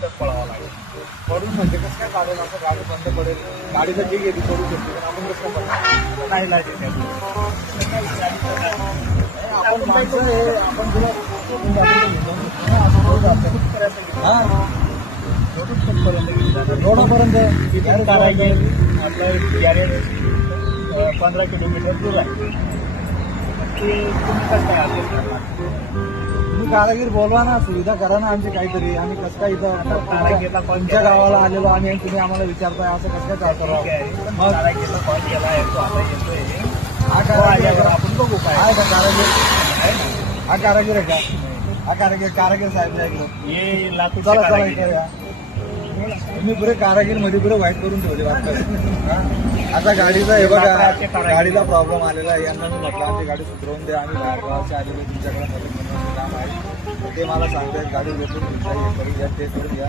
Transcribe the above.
Kilometre पळावं लागेल. पडून म्हणजे कसं काय चालेल, असं गाडी बंद पडेल, गाडी तर ठीक आहे ती पडू शकते, पण आपण कसं पडणार नाही लागेल त्यात. आपण माणसं हे आपण तुला हा रोडापर्यंत इथून कारागीर आपलं गॅरेज 15 किलोमीटर दूर आहे. ते तुम्ही कसं काय असेल करणार? तुम्ही कारागीर बोलवा ना, सुविधा करा ना आमची काहीतरी. आम्ही कसं काय इथं तुमच्या गावाला आलेलो आणि तुम्ही आम्हाला विचारताय, असं कसं काय चालतं? मग कारागीरला कॉल केला आहे, तो आता येतोय. हा कारागीर आपण बघू काय आहे का कारागीर? हा कारागीर आहे का? हा कारागीर साहेब ऐकलो ये लातूर. चला चला इकडे या. तुम्ही पुरे कारागीर मध्ये पुरे वाईट करून ठेवले वाटतं. आता गाडीचा हे बघा, गाडीला प्रॉब्लेम आलेला आहे. यांना मी म्हटलं आमची गाडी सुधरवून द्या, आम्ही बाहेरगावाचे आलेलो तुमच्याकडे मदत करण्याचं काम आहे. ते मला सांगतात गाडी भेटून तुमच्या हे करून घ्या, ते करून घ्या.